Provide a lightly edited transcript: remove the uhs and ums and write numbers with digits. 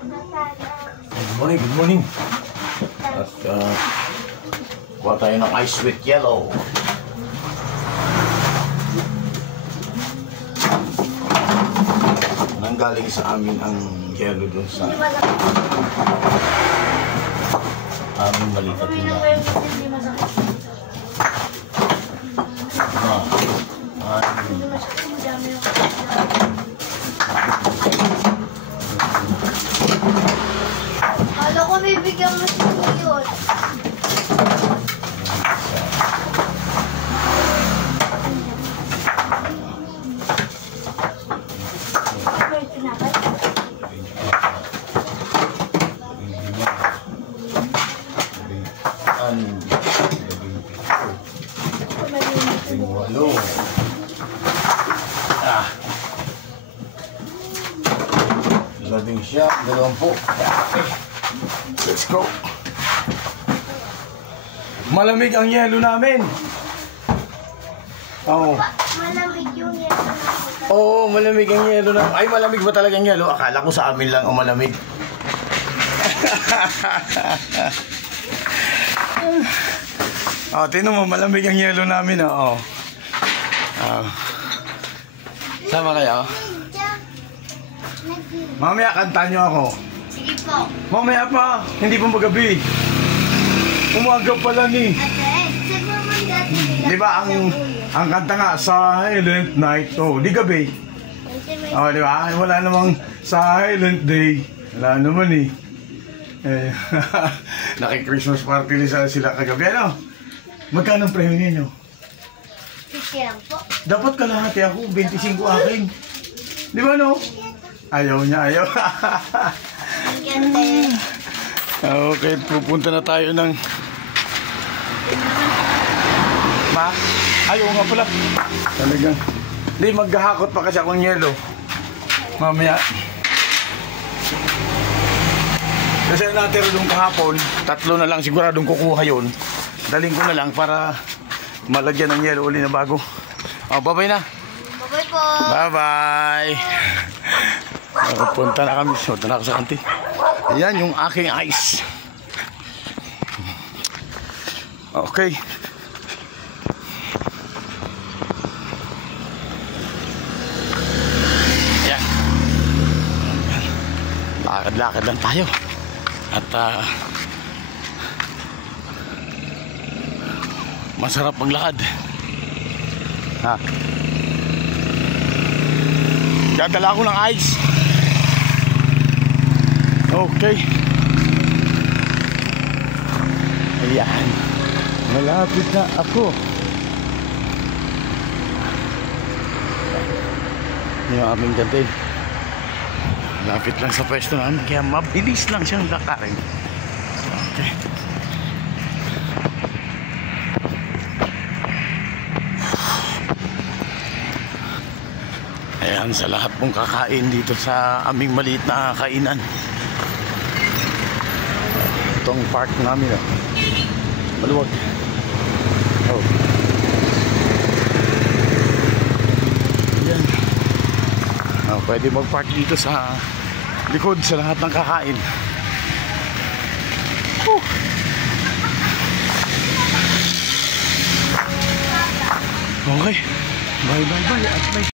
Good morning, good morning. At kuha tayo ng ice with yellow. Nanggaling sa amin ang yellow doon sa aming maliit na tindahan. Kala ko bibigyan mo siya yun. Labing siya, 20. Let's go. Malamig ang yelo namin. Oo. Malamig yung yelo. Oo, malamig ang yelo namin. Ay, malamig ba talaga ang yelo? Akala ko sa amin lang ang malamig. Oh, tingnan mo, malamig ang yelo namin. Oo. Sama kayo? Mamaya kanta nyo ako. Sige po. Mamaya pa, hindi pa magabi. Umaga pa lang eh. Di ba ang kanta nga, Silent Night. Oh, di gabi. Oh, di ba? Wala namang Silent Day. Wala naman eh. Naki-Christmas party sila kagabi. Ano? Magkano ang premyo ninyo? 50 lang po. Dapat kalahati ako, 25 akin. Di ba no? Ayaw niya, ayaw. Okay, pupunta na tayo ng... Ayaw nga pala. Talagang... Hindi, maghahakot pa kasi akong yelo. Mamaya. Kasi natira doon kahapon, 3 na lang siguradong kukuha yun. Daling ko na lang para malagyan ng yelo uli na bago. Oh, bye-bye na. Bye-bye po. Bye-bye. Punta na kami. Punta na ako sa kanti. Ayan yung aking ice. Okay. Ayan. Lakad-lakad lang tayo. At masarap maglakad. Ha? Dadala ako ng ice. Okay. Ayan. Malapit na ako. Yung aming kantin. Malapit lang sa pwesto namin. Kaya mabilis lang siyang lakarin. Okay. Ayan, sa lahat pong kakain dito sa aming maliit na kainan. Itong park namin, maluwag. Oh. Ayan. Pwede mag-park dito sa likod sa lahat ng kakain. Okay. Bye. At may